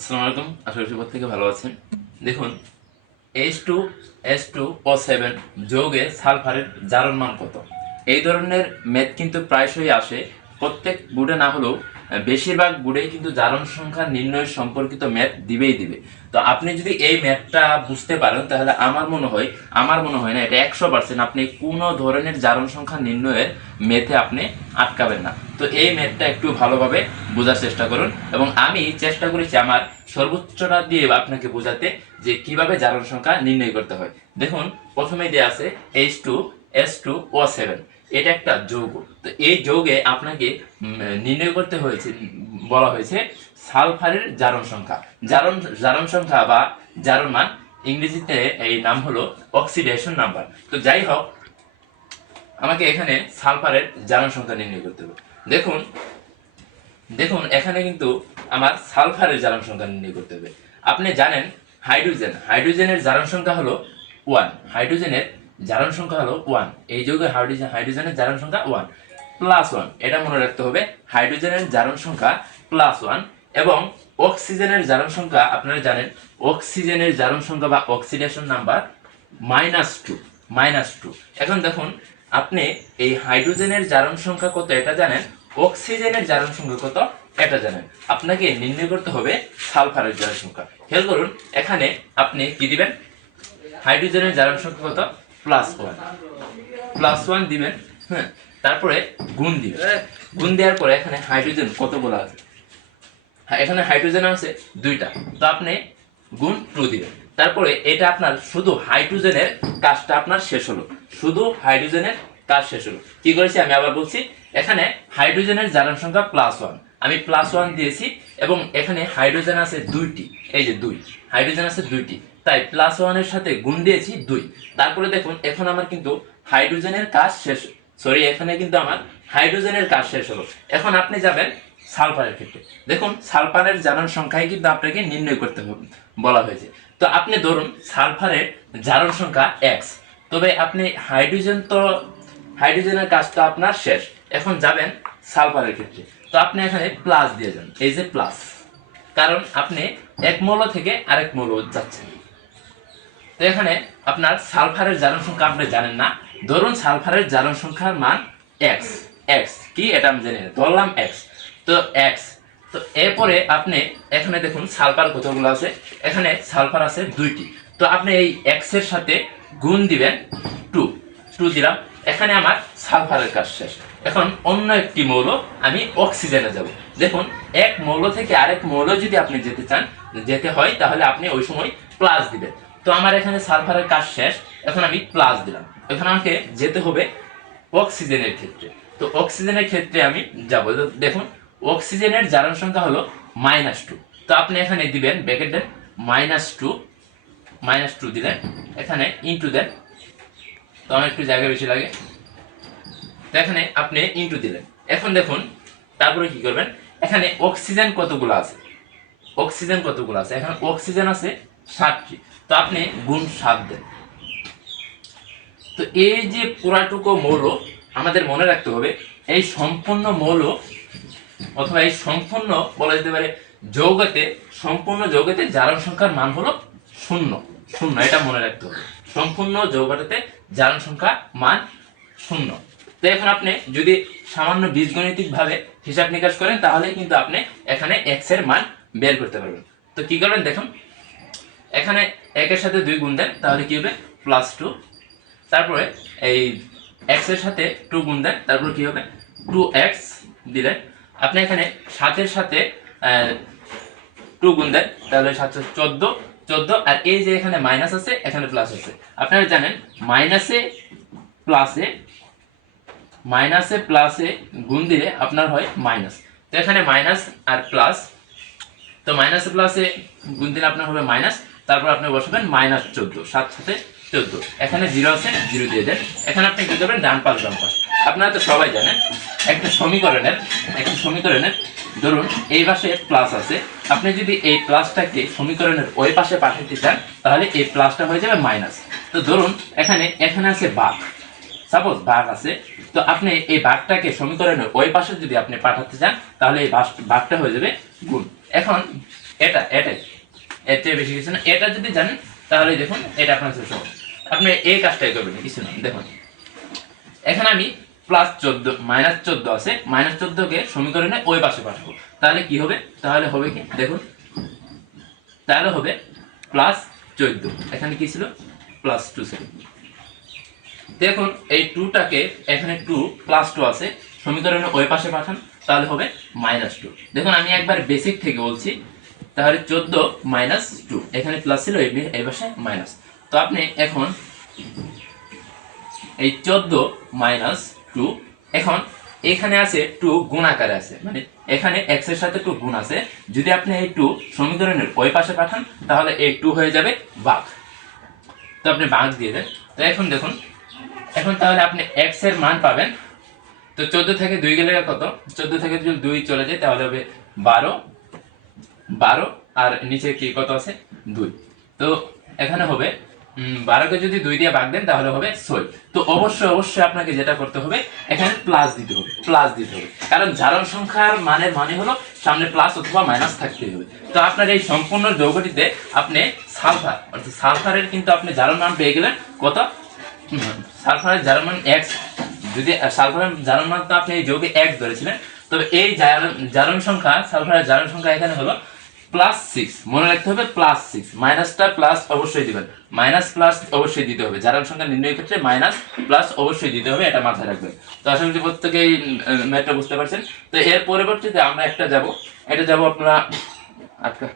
আসসালামু আলাইকুম, আশা করি থেকে ভালো আছেন। দেখুন H two S two O seven যোগে সালফারের জারণ মান কত? এই ধরনের ম্যাথ কিন্তু প্রায়শই আসে, প্রত্যেক বুটে না হলেও বেশিরভাগ বুড়েই কিন্তু জারণ সংখ্যা নির্ণয় সম্পর্কিত ম্যাথ দিবেই দিবে। তো আপনি যদি এই ম্যাথটা বুঝতে পারেন, তাহলে আমার মনে হয়, আমার মনে হয় না, এটা একশো পার্সেন্ট আপনি কোনো ধরনের জারণ সংখ্যা নির্ণয়ের মেথে আপনি আটকাবেন না। তো এই ম্যাথটা একটু ভালোভাবে বোঝার চেষ্টা করুন এবং আমি চেষ্টা করেছি আমার সর্বোচ্চটা দিয়ে আপনাকে বোঝাতে যে কীভাবে জারণ সংখ্যা নির্ণয় করতে হয়। দেখুন প্রথমে দেওয়া আছে H two S two O seven এটা একটা যৌগ। তো এই যৌগে আপনাকে নির্ণয় করতে হয়েছে, বলা হয়েছে সালফারের জারণ সংখ্যা। জারণ জারণ সংখ্যা বা জারণ মান ইংরেজিতে এই নাম হলো অক্সিডেশন নাম্বার তো যাই হোক, আমাকে এখানে সালফারের জারণ সংখ্যা নির্ণয় করতে হবে। দেখুন দেখুন, এখানে কিন্তু আমার সালফারের জারণ সংখ্যা নির্ণয় করতে হবে। আপনি জানেন, হাইড্রোজেন। হাইড্রোজেনের জারণ সংখ্যা হলো ওয়ান হাইড্রোজেনের জারণ সংখ্যা হলো ওয়ান এই যৌগে হাইড্রোজেন হাইড্রোজেনের জারণ সংখ্যা ওয়ান প্লাস ওয়ান এটা মনে রাখতে হবে হাইড্রোজেনের জারণ সংখ্যা প্লাস ওয়ান এবং অক্সিজেনের জারণ সংখ্যা, আপনারা জানেন অক্সিজেনের জারণ সংখ্যা বা oxidation number minus two minus two এখন দেখুন, আপনি এই হাইড্রোজেনের জারণ সংখ্যা কত এটা জানেন অক্সিজেনের জারণ সংখ্যা কত এটা জানেন। আপনাকে নির্ণয় করতে হবে সালফারের জারণ সংখ্যা। খেয়াল করুন, এখানে আপনি কি দিবেন? হাইড্রোজেনের জারণ সংখ্যা কত? প্লাস ওয়ান প্লাস ওয়ান দিবেন হ্যাঁ তারপরে গুণ দিবেন গুণ দেওয়ার পরে এখানে হাইড্রোজেন কতগুলো আছে? হ্যাঁ, এখানে হাইড্রোজেন আছে দুইটা। তো আপনি গুণ টু দিবেন। তারপরে এটা আপনার শুধু হাইড্রোজেনের কাজটা আপনার শেষ হলো। শুধু হাইড্রোজেনের কাজ শেষ হলো। কি করেছি আমি আবার বলছি এখানে হাইড্রোজেনের জারণ সংখ্যা প্লাস ওয়ান আমি প্লাস ওয়ান দিয়েছি এবং এখানে হাইড্রোজেন আছে দুইটি। এই যে দুই। হাইড্রোজেন আছে দুইটি। তাই প্লাস ওয়ানের সাথে গুণ দিয়েছি দুই। তারপরে দেখুন, এখন আমার কিন্তু হাইড্রোজেনের কাজ শেষ। সরি এখানে কিন্তু আমার হাইড্রোজেনের কাজ শেষ হলো। এখন আপনি যাবেন সালফারের ক্ষেত্রে। দেখুন, সালফারের জারণ সংখ্যায় কিন্তু আপনাকে নির্ণয় করতে হবে বলা হয়েছে। তো আপনি ধরুন, সালফারের জারণ সংখ্যা এক্স তবে আপনি হাইড্রোজেন তো হাইড্রোজেনের কাজটা আপনার শেষ। এখন যাবেন সালফারের ক্ষেত্রে। তো আপনি এখানে প্লাস দিয়ে যান। এই যে প্লাস কারণ আপনি এক মৌল থেকে আরেক মৌল যাচ্ছেন। তো এখানে আপনার সালফারের জারণ সংখ্যা আপনি জানেন না। ধরুন সালফারের জারণ সংখ্যার মান এক্স এক্স কি এটা আমি জানি ধরলাম এক্স তো এক্স তো এরপরে আপনি এখানে দেখুন সালফার কতগুলো আছে? এখানে সালফার আছে দুইটি। তো আপনি এই এক্সের সাথে গুণ দিবেন টু টু দিলাম। এখানে আমার সালফারের কাজ শেষ। এখন অন্য একটি মৌল আমি অক্সিজেনে যাব। দেখুন, এক মৌল থেকে আরেক মৌল যদি আপনি যেতে চান, যেতে হয়, তাহলে আপনি ওই সময় প্লাস দিবেন। তো আমার এখানে সালফারের কাজ শেষ। এখন আমি প্লাস দিলাম। এখন আমাকে যেতে হবে অক্সিজেনের ক্ষেত্রে। তো অক্সিজেনের ক্ষেত্রে আমি যাব। দেখুন, অক্সিজেনের জারণ সংখ্যা হলো মাইনাস টু তো আপনি এখানে দিবেন ব্যাকেট দেন মাইনাস টু মাইনাস টু দিলেন। এখানে ইন্টু দেন। তো আমার একটু জায়গা বেশি লাগে। তো এখানে আপনি ইন্টু দিলেন। এখন দেখুন, তারপরে কি করবেন? এখানে অক্সিজেন কতগুলো আছে? অক্সিজেন কতগুলো আছে? এখানে অক্সিজেন আছে ষাটটি। তো আপনি গুণ সাত দেন। তো এই যে পুরাটুকু মৌল আমাদের মনে রাখতে হবে, এই সম্পূর্ণ মৌল অথবা এই সম্পূর্ণ বলা যেতে পারে যৌগতে, সম্পূর্ণ যৌগতে জারণ সংখ্যার মান হলো শূন্য শূন্য, এটা মনে রাখতে হবে। সম্পূর্ণ যৌগটাতে জারণ সংখ্যা মান শূন্য। তো এখন আপনি যদি সামান্য বীজগণিতিক ভাবে হিসাব নিকাশ করেন তাহলে কিন্তু আপনি এখানে এক্সের মান বের করতে পারবেন। তো কি করবেন দেখুন এখানে একের সাথে দুই গুণ দেন, তাহলে কি হবে? প্লাস টু তারপরে এই এক্সের সাথে টু গুণ দেন, তারপরে কি হবে? টু এক্স দিলেন। আপনি এখানে সাতের সাথে টু গুণ দেন, তাহলে সাতশো চোদ্দ। চোদ্দ, আর এই যে এখানে মাইনাস আছে, এখানে প্লাস আছে। আপনারা জানেন মাইনাসে প্লাসে মাইনাসে প্লাসে গুণ দিলে আপনার হয় মাইনাস তো এখানে মাইনাস আর প্লাস তো মাইনাসে প্লাসে গুণ দিলে আপনার হবে মাইনাস তারপর আপনি বসাবেন মাইনাস চোদ্দ, সাত সাথে চোদ্দ। এখানে জিরো আছে জিরো দিয়ে দেন। এখানে আপনি কি করবেন? ডান পাশ ডান পাশ। আপনারা তো সবাই জানেন, একটা সমীকরণের একটা সমীকরণের, ধরুন এই পাশে প্লাস আছে। আপনি যদি এই প্লাসটাকে সমীকরণের ওই পাশে পাঠাতে চান, তাহলে এই প্লাসটা হয়ে যাবে মাইনাস তো ধরুন, এখানে এখানে আছে বাঘ। সাপোজ বাঘ আছে, তো আপনি এই বাঘটাকে সমীকরণের ওই পাশে যদি আপনি পাঠাতে চান, তাহলে এই বাঘটা হয়ে যাবে গুণ। এখন, এটা এটাই এর চেয়ে বেশি কিছু না। এটা যদি জানেন, তাহলে দেখুন, এটা আপনার কাছে সহজ। আপনি এই কাজটাই করবেন, কিছু না। দেখুন, এখানে আমি প্লাস চোদ্দ মাইনাস চোদ্দ আছে। মাইনাস চোদ্দকে সমীকরণে ওই পাশে পাঠাবো। তাহলে কি হবে? তাহলে হবে কি? দেখুন, তাহলে হবে প্লাস চোদ্দ। এখানে কি ছিল? প্লাস টু ছিল। দেখুন, এই টুটাকে এখানে টু প্লাস টু আছে। সমীকরণে ওই পাশে পাঠান, তাহলে হবে মাইনাস টু দেখুন, আমি একবার বেসিক থেকে বলছি। তাহলে চোদ্দ মাইনাস টু এখানে প্লাস ছিল এই পাশে মাইনাস তো আপনি এখন এই চোদ্দ মাইনাস টু এখন এখানে আছে টু গুণ আকারে আছে। মানে এখানে এক্সের সাথে টু গুণ আছে। যদি আপনি এই টু সমীকরণের ওই পাশে পাঠান, তাহলে এই টু হয়ে যাবে বাঘ। তো আপনি বাঘ দিয়ে দেন। তো এখন দেখুন, এখন তাহলে আপনি এক্সের মান পাবেন। তো চোদ্দ থেকে দুই গেলে কত? চোদ্দ থেকে যদি দুই চলে যায়, তাহলে হবে বারো। বারো, আর নিচে কি কত আছে? দুই। তো এখানে হবে বারোকে যদি দুই দিয়ে ভাগ দেন, তাহলে হবে ছয় তো অবশ্যই অবশ্যই আপনাকে যেটা করতে হবে, এখানে প্লাস দিতে হবে প্লাস দিতে হবে। কারণ জারণ সংখ্যার মানের মানে হলো সামনে প্লাস অথবা মাইনাস থাকতে হবে। তো আপনার এই সম্পূর্ণ যৌগটিতে আপনি সালফার, অর্থাৎ সালফারের কিন্তু আপনি জারণ মান পেয়ে গেলেন কত? সালফারের জারণ মান এক্স যদি সালফারের জারণ মান তো আপনি এই যৌগে এক ধরেছিলেন, তবে এই জারণ সংখ্যা, সালফারের জারণ সংখ্যা এখানে হলো প্লাস সিক্স মনে রাখতে হবে প্লাস সিক্স মাইনাসটা প্লাস অবশ্যই দিবেন। মাইনাস প্লাস অবশ্যই দিতে হবে। যার সংখ্যা নির্ণয়ের ক্ষেত্রে মাইনাস প্লাস অবশ্যই দিতে হবে, এটা মাথায় রাখবেন। তো আশা প্রত্যেকেই ম্যাথটা বুঝতে পারছেন। তো এর পরবর্তীতে আমরা একটা যাব। এটা যাব আপনারা, আটকা।